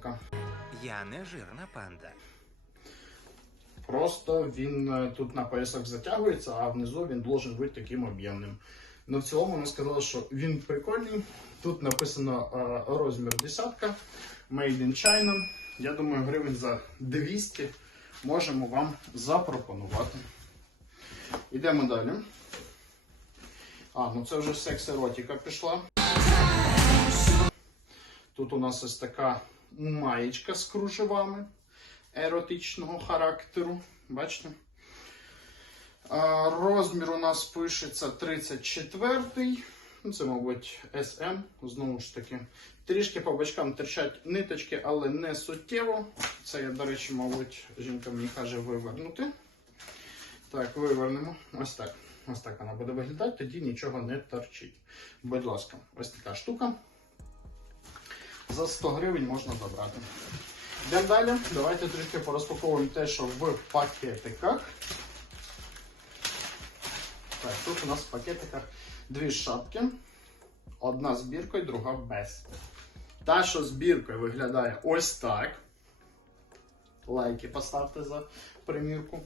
сумка. Я не жирна панда. Просто він е, тут на поясах затягується, а внизу він должен бути таким об'ємним. Ну, в цілому вона сказала, що він прикольний. Тут написано е, розмір десятка, Made in China. Я думаю, гривень за 200 можемо вам запропонувати. Йдемо далі. А, ну це вже секс-еротика пішла. Тут у нас ось така маєчка з кружевами еротичного характеру. Бачите? Розмір у нас пишеться 34-й. Ну, Це, мабуть, SM. Знову ж таки. Трішки по бочкам терчать ниточки, але не суттєво. Це я, до речі, мабуть, жінка мені каже вивернути. Так, вивернемо. Ось так. Ось так вона буде виглядати, тоді нічого не торчить. Будь ласка, ось така штука. За 100 гривень можна забрати. Йдемо далі. Давайте трішки порозпаковуємо те, що в пакетиках. Так, тут у нас в пакетиках дві шапки. Одна з біркою, друга без. Та, що з біркою виглядає ось так. Лайки поставте за примірку.